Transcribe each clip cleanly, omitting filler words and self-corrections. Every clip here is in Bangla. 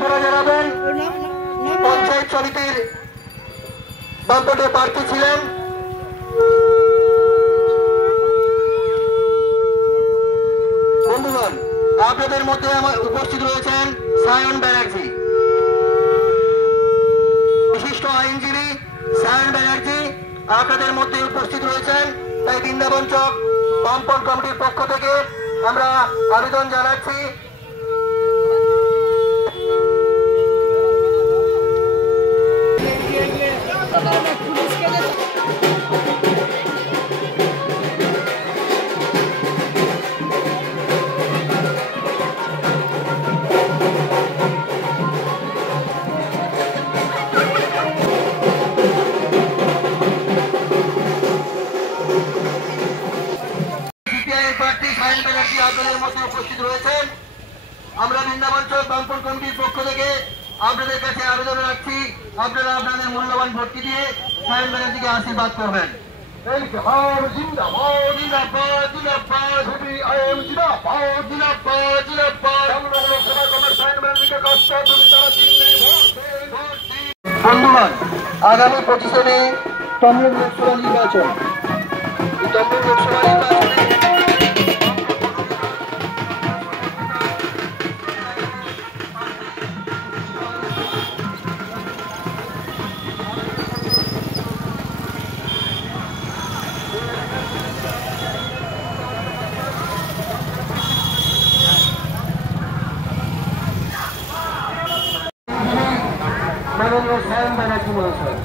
আপনারা জানাবেন পঞ্চায়েত সমিতির বামপন্থের প্রার্থী ছিলেন বন্ধুগণ। আপনাদের মধ্যে উপস্থিত রয়েছেন সায়ন ব্যানার্জি, বিশিষ্ট আইনজীবী সায়ন ব্যানার্জি আপনাদের মধ্যে উপস্থিত রয়েছেন। তাই বৃন্দাবন চক বামপন্থ কমিটির পক্ষ থেকে আমরা আবেদন জানাচ্ছি আপনাদের মধ্যে উপস্থিত রয়েছেন। আমরা বৃন্দাবন চক বামপন্থ কমিটির পক্ষ থেকে আপনাদের কাছে আবেদন রাখছি, আপনারা আপনাদের মূল্যবান ভোটটি দিয়ে সায়ন ব্যানার্জিকে আশীর্বাদ করবেন। বন্ধুগণ, আগামী 25 মে তমলুক লোকসভা নির্বাচন। তমলুক লোকসভা নির্বাচনে মাননীয় সায়ন ব্যানার্জি মহাশয়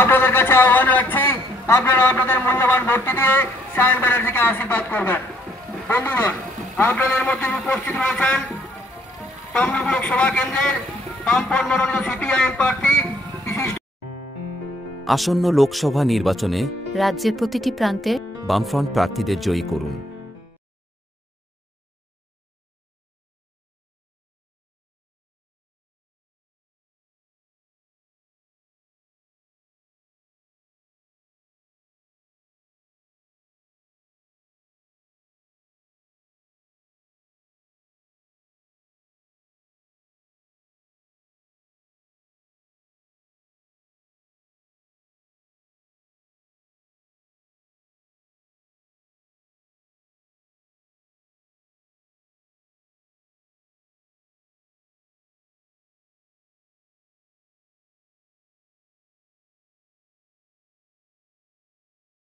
আপনাদের কাছে আহ্বান রাখছি, আপনারা আপনাদের মূল্যবান ভোটটি দিয়ে সায়ন ব্যানার্জিকে আশীর্বাদ করবেন। বন্ধুগণ, আপনাদের মধ্যে উপস্থিত রয়েছেন তমলুক লোকসভা কেন্দ্রের বামপন্থ মনোনীত সিপিআইএম প্রার্থী বিশিষ্ট। আসন্ন লোকসভা নির্বাচনে রাজ্যের প্রতিটি প্রান্তে বামফ্রন্ট প্রার্থীদের জয়ী করুন।